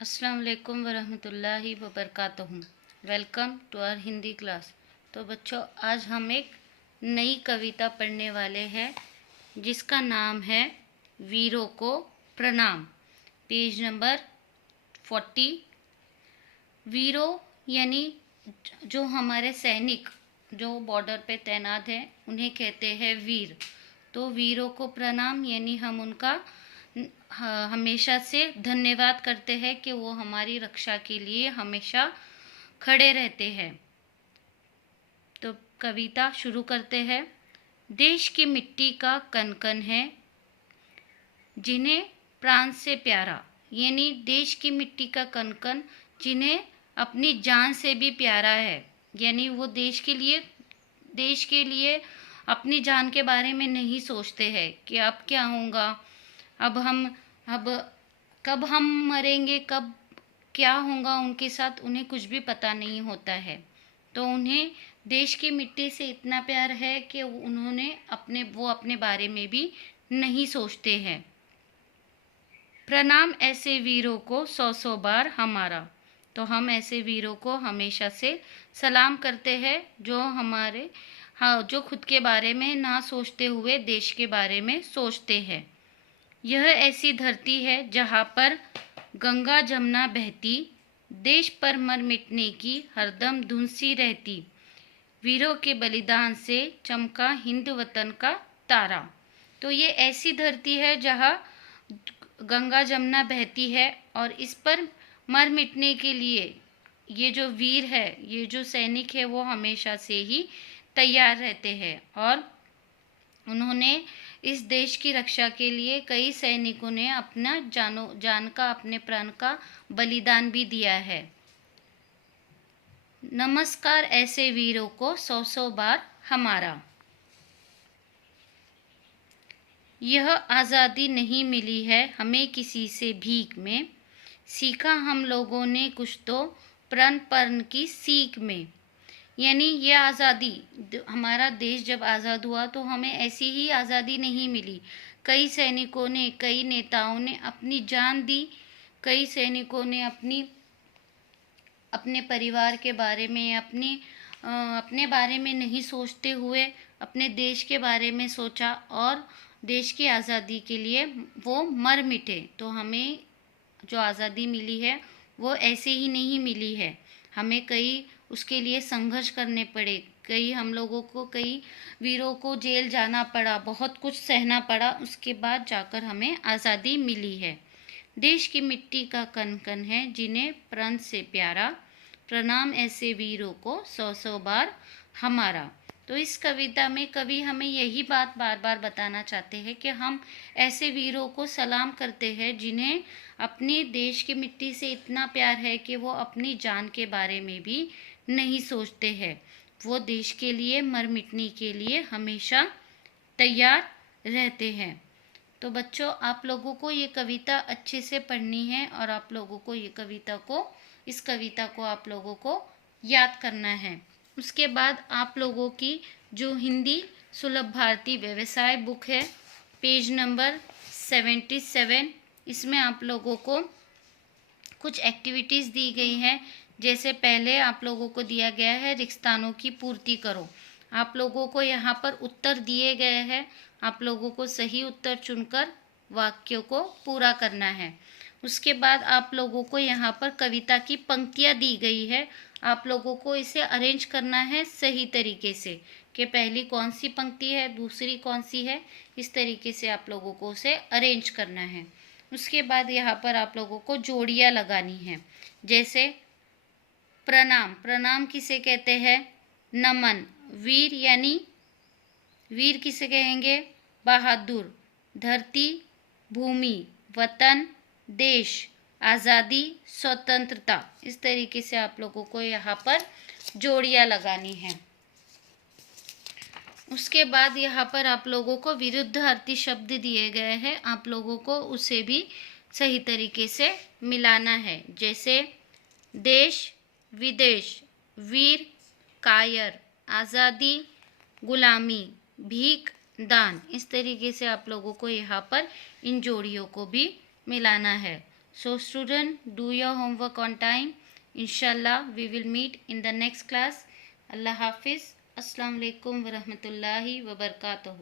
अस्सलाम वालेकुम वरहमतुल्लाहि वबरकातुहू। Welcome to our Hindi class. तो बच्चों, आज हम एक नई कविता पढ़ने वाले हैं जिसका नाम है वीरों को प्रणाम। Page number 40। वीरों यानी जो हमारे सैनिक जो बॉर्डर पे तैनात हैं उन्हें कहते हैं वीर। तो वीरों को प्रणाम यानी हम उनका हमेशा से धन्यवाद करते हैं कि वो हमारी रक्षा के लिए हमेशा खड़े रहते हैं। तो कविता शुरू करते हैं। देश की मिट्टी का कण कण है जिन्हें प्राण से प्यारा, यानी देश की मिट्टी का कण कण जिन्हें अपनी जान से भी प्यारा है, यानी वो देश के लिए अपनी जान के बारे में नहीं सोचते हैं कि अब क्या होगा, अब कब हम मरेंगे, कब क्या होगा उनके साथ, उन्हें कुछ भी पता नहीं होता है। तो उन्हें देश की मिट्टी से इतना प्यार है कि वो अपने बारे में भी नहीं सोचते हैं। प्रणाम ऐसे वीरों को 100 बार हमारा। तो हम ऐसे वीरों को हमेशा से सलाम करते हैं जो खुद के बारे में ना सोचते हुए देश के बारे में सोचते हैं। यह ऐसी धरती है जहाँ पर गंगा जमुना बहती, देश पर मर मिटने की हरदम धुन सी रहती। वीरों के बलिदान से चमका हिंद वतन का तारा। तो ये ऐसी धरती है जहाँ गंगा जमुना बहती है और इस पर मर मिटने के लिए ये जो वीर है, ये जो सैनिक है, वो हमेशा से ही तैयार रहते हैं। और उन्होंने इस देश की रक्षा के लिए कई सैनिकों ने अपना जान का, अपने प्राण का बलिदान भी दिया है। नमस्कार ऐसे वीरों को 100 बार हमारा। यह आज़ादी नहीं मिली है हमें किसी से भीख में, सीखा हम लोगों ने कुछ तो प्रण प्रण की सीख में। यानी ये आज़ादी, हमारा देश जब आज़ाद हुआ तो हमें ऐसी ही आज़ादी नहीं मिली। कई सैनिकों ने, कई नेताओं ने अपनी जान दी। कई सैनिकों ने अपने परिवार के बारे में, अपने बारे में नहीं सोचते हुए अपने देश के बारे में सोचा और देश की आज़ादी के लिए वो मर मिटे। तो हमें जो आज़ादी मिली है वो ऐसे ही नहीं मिली है, हमें उसके लिए संघर्ष करने पड़े। कई वीरों को जेल जाना पड़ा, बहुत कुछ सहना पड़ा, उसके बाद जाकर हमें आज़ादी मिली है। देश की मिट्टी का कण कण है जिन्हें प्राण से प्यारा, प्रणाम ऐसे वीरों को 100 बार हमारा। तो इस कविता में कवि हमें यही बात बार बार बताना चाहते हैं कि हम ऐसे वीरों को सलाम करते हैं जिन्हें अपनी देश की मिट्टी से इतना प्यार है कि वो अपनी जान के बारे में भी नहीं सोचते हैं। वो देश के लिए मर मिटने के लिए हमेशा तैयार रहते हैं। तो बच्चों, आप लोगों को ये कविता अच्छे से पढ़नी है और आप लोगों को इस कविता को आप लोगों को याद करना है। उसके बाद आप लोगों की जो हिंदी सुलभ भारती व्यवसाय बुक है, पेज नंबर 77, इसमें आप लोगों को कुछ एक्टिविटीज़ दी गई हैं। जैसे पहले आप लोगों को दिया गया है रिक्तानों की पूर्ति करो। आप लोगों को यहाँ पर उत्तर दिए गए हैं, आप लोगों को सही उत्तर चुनकर वाक्यों को पूरा करना है। उसके बाद आप लोगों को यहाँ पर कविता की पंक्तियाँ दी गई है, आप लोगों को इसे अरेंज करना है सही तरीके से कि पहली कौन सी पंक्ति है, दूसरी कौन सी है, इस तरीके से आप लोगों को उसे अरेंज करना है। उसके बाद यहाँ पर आप लोगों को जोड़ियाँ लगानी है। जैसे प्रणाम किसे कहते हैं? नमन। वीर यानी वीर किसे कहेंगे? बहादुर। धरती, भूमि, वतन, देश, आज़ादी, स्वतंत्रता। इस तरीके से आप लोगों को यहाँ पर जोड़ियाँ लगानी है। उसके बाद यहाँ पर आप लोगों को विरुद्धार्थी शब्द दिए गए हैं, आप लोगों को उसे भी सही तरीके से मिलाना है। जैसे देश, विदेश, वीर, कायर, आज़ादी, गुलामी, भीख, दान। इस तरीके से आप लोगों को यहाँ पर इन जोड़ियों को भी मिलाना है। So student, do your homework on time. Inshallah, we will meet in the next class. Allah Hafiz. Assalamu alaikum wa rahmatullahi wa barakatuh.